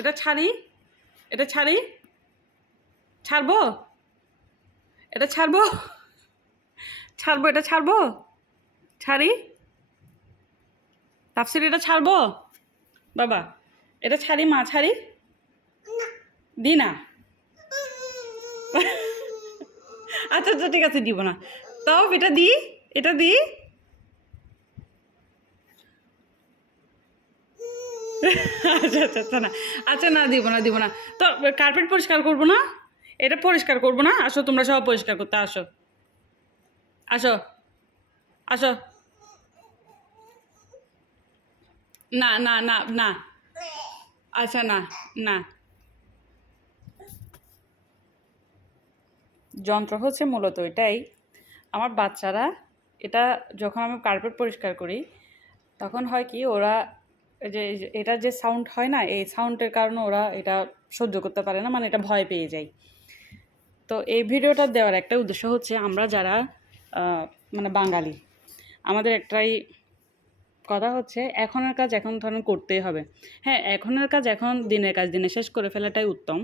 এটা ছাড়ি, এটা ছাড়ি, ছাড়বো, এটা ছাড়বো, ছাড়বো, এটা ছাড়বো, ছাড়ি, তাফসির এটা ছাড়বো বাবা, এটা ছাড়ি মা, ছাড়ি, দি না। আচ্ছা আচ্ছা ঠিক আছে, দিব না। তাও এটা দি, এটা দি। আচ্ছা আচ্ছা আচ্ছা না, আচ্ছা না, দিব না, দিব না। তো কার্পেট পরিষ্কার করবো না, এটা পরিষ্কার করবো না। আসো তোমরা সব পরিষ্কার করতে আসো, আসো, আসো। না না না না, আচ্ছা না, না। যন্ত্র হচ্ছে মূলত এটাই, আমার বাচ্চারা এটা যখন আমি কার্পেট পরিষ্কার করি তখন হয় কি, ওরা এই যে এটা যে সাউন্ড হয় না, এই সাউন্ডের কারণে ওরা এটা সহ্য করতে পারে না, মানে এটা ভয় পেয়ে যায়। তো এই ভিডিওটা দেওয়ার একটা উদ্দেশ্য হচ্ছে, আমরা যারা মানে বাঙালি, আমাদের একটাই কথা হচ্ছে, এখনের কাজ এখন ধরেন করতেই হবে। হ্যাঁ, এখনের কাজ এখন, দিনের কাজ দিনে শেষ করে ফেলাটাই উত্তম।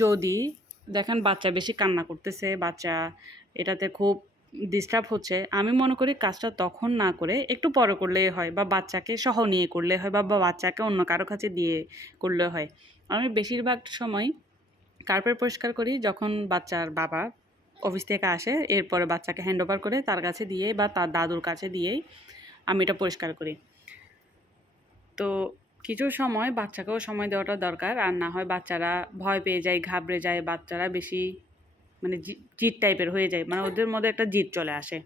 যদি দেখেন বাচ্চা বেশি কান্না করতেছে, বাচ্চা এটাতে খুব ডিস্টার্ব হচ্ছে, আমি মনে করি কাজটা তখন না করে একটু পরে করলেই হয়, বা বাচ্চাকে সহ নিয়ে করলে হয়, বা বাচ্চাকে অন্য কারো কাছে দিয়ে করলে হয়। আমি বেশিরভাগ সময় কার্পেট পরিষ্কার করি যখন বাচ্চার বাবা অফিস থেকে আসে, এরপরে বাচ্চাকে হ্যান্ড ওভার করে তার কাছে দিয়ে বা তার দাদুর কাছে দিয়েই আমি এটা পরিষ্কার করি। তো কিছু সময় বাচ্চাকেও সময় দেওয়াটা দরকার, আর না হয় বাচ্চারা ভয় পেয়ে যায়, ঘাবড়ে যায়, বাচ্চারা বেশি মানে জিদ টাইপের হয়ে যায়, মানে ওদের মধ্যে একটা জিদ চলে আসে।